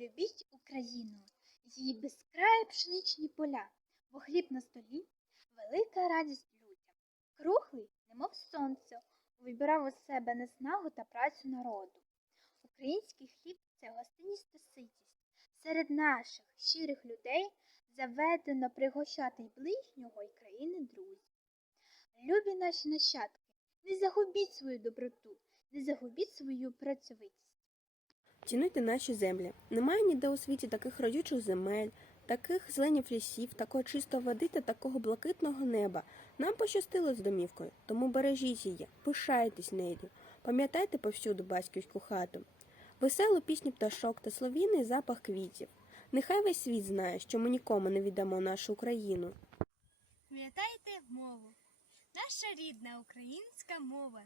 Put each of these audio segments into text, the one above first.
Любіть Україну, її безкраї пшеничні поля, бо хліб на столі велика радість людям. Круглий, немов сонце, увібрав у себе неснагу та працю народу. Український хліб це гостинність та ситість. Серед наших щирих людей заведено пригощати й ближнього й країни друзів. Любі наші нащадки, не загубіть свою доброту, не загубіть свою працьовитість. Цінуйте наші землі. Немає ніде у світі таких родючих земель, таких зеленів лісів, такої чистої води та такого блакитного неба. Нам пощастило з домівкою, тому бережіть її, пишайтесь нею. Пам'ятайте повсюду батьківську хату. Веселу пісню пташок та словінний запах квітів. Нехай весь світ знає, що ми нікому не віддамо нашу Україну. Пам'ятайте мову. Наша рідна українська мова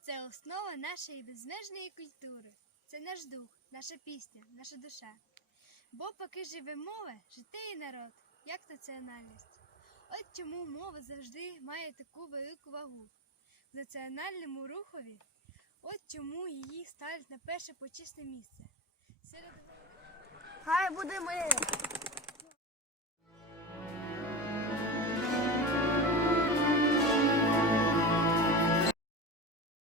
це основа нашої безмежної культури. Це наш дух, наша пісня, наша душа. Бо поки живе мова, жити і народ, як національність. От чому мова завжди має таку велику вагу. В національному рухові, от чому її ставлять на перше почесне місце. Серед Хай буде мир,